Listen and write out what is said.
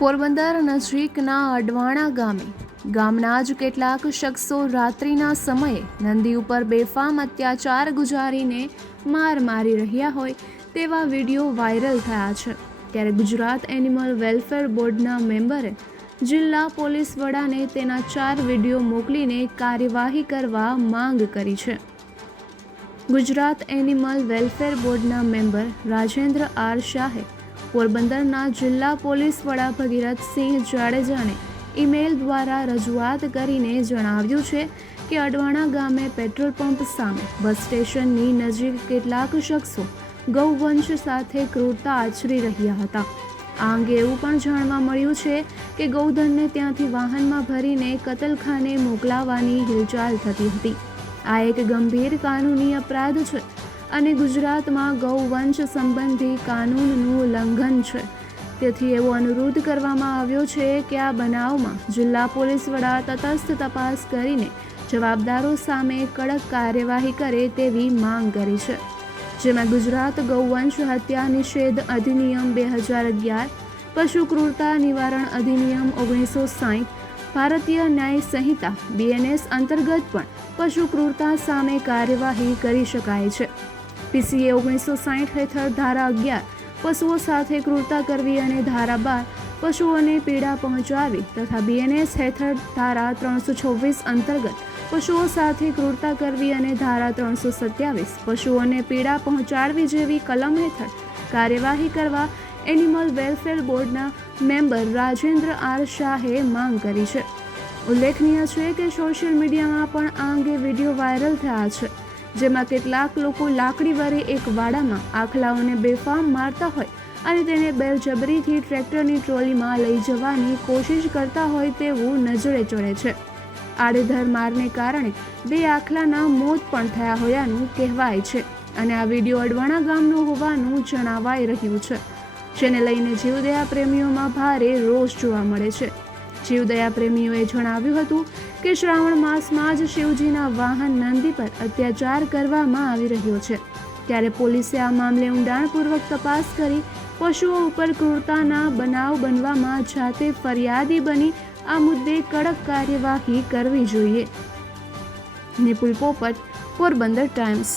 પોરબંદર નજીકના અડવાણા ગામના જ કેટલાક શખ્સો રાત્રિના સમયે નંદી ઉપર બેફામ અત્યાચાર ગુજારીને માર મારી રહ્યા હોય તેવા વિડીયો વાયરલ થયા છે। ત્યારે ગુજરાત એનિમલ વેલફેર બોર્ડના મેમ્બરે જિલ્લા પોલીસ વડાને તેના 4 વિડીયો મોકલીને કાર્યવાહી કરવા માંગ કરી છે। ગુજરાત એનિમલ વેલફેર બોર્ડના મેમ્બર રાજેન્દ્ર આર શાહે પોરબંદરના જિલ્લા પોલીસ વડા ભગીરથસિંહ જાડેજાને ઈમેલ દ્વારા રજૂઆત કરીને જણાવ્યું છે કે અડવાણા ગામે પેટ્રોલ પંપ સામે બસ સ્ટેશનની નજીક કેટલાક શખ્સો ગૌવંશ સાથે ક્રૂરતા આચરી રહ્યા હતા। આ અંગે એવું પણ જાણવા મળ્યું છે કે ગૌધનને ત્યાંથી વાહનમાં ભરીને કતલખાને મોકલાવવાની હિલચાલ થતી હતી। આ એક ગંભીર કાનૂની અપરાધ છે અને ગુજરાતમાં ગૌવંશ સંબંધી કાનૂનનું ઉલ્લંઘન છે। તેથી એવો અનુરોધ કરવામાં આવ્યો છે કે આ બનાવમાં જિલ્લા પોલીસ વડા તટસ્થ તપાસ કરીને જવાબદારો સામે કડક કાર્યવાહી કરે તેવી માંગ કરી છે। જેમાં ગુજરાત ગૌવંશ હત્યા નિષેધ અધિનિયમ 2011, પશુ ક્રૂરતા નિવારણ અધિનિયમ 1960, ભારતીય ન્યાય સંહિતા BNS અંતર્ગત પણ પશુ ક્રૂરતા સામે કાર્યવાહી કરી શકાય છે। PCA 1960 હેઠળ ધારા 11 પશુઓ સાથે ક્રૂરતા કરવી અને ધારા 12 પશુઓને પીડા પહોંચાડવી તથા BNS હેઠળ ધારા 326 અંતર્ગત પશુઓ સાથે ક્રૂરતા કરવી અને ધારા 327 પશુઓને પીડા પહોંચાડવી જેવી કલમ હેઠળ કાર્યવાહી કરવા એનિમલ વેલફેર બોર્ડના મેમ્બર રાજેન્દ્ર આર શાહે માંગ કરી છે। ઉલ્લેખનીય છે કે સોશિયલ મીડિયામાં પણ આ અંગે વિડીયો વાયરલ થયા છે, જેમાં કેટલાક લોકો લાકડી વડે એક વાડામાં આખલાઓને બેફામ મારતા હોય અને તેને બળજબરીથી ટ્રેક્ટરની ટ્રોલીમાં લઈ જવાની કોશિશ કરતા હોય તેવું નજરે ચડે છે। આડેધડ મારને કારણે 2 આખલાના મોત પણ થયા હોવાનું કહેવાય છે અને આ વિડીયો અડવાણા ગામનો હોવાનું જણાવાઈ રહ્યું છે, જેને લઈને જીવદયા પ્રેમીઓમાં ભારે રોષ જોવા મળે છે। જીવદયા પ્રેમીઓએ જણાવ્યું હતું કે શ્રાવણ માસમાં જ શિવજીના વાહન નંદી પર અત્યાચાર કરવામાં આવી રહ્યો છે, ત્યારે પોલીસે આ મામલે ઊંડાણપૂર્વક તપાસ કરી પશુઓ ઉપર ક્રૂરતાના બનાવ બનવામાં જાતે ફરિયાદી બની આ મુદ્દે કડક કાર્યવાહી કરવી જોઈએ। નિપુલ પોપટ, પોરબંદર ટાઈમ્સ।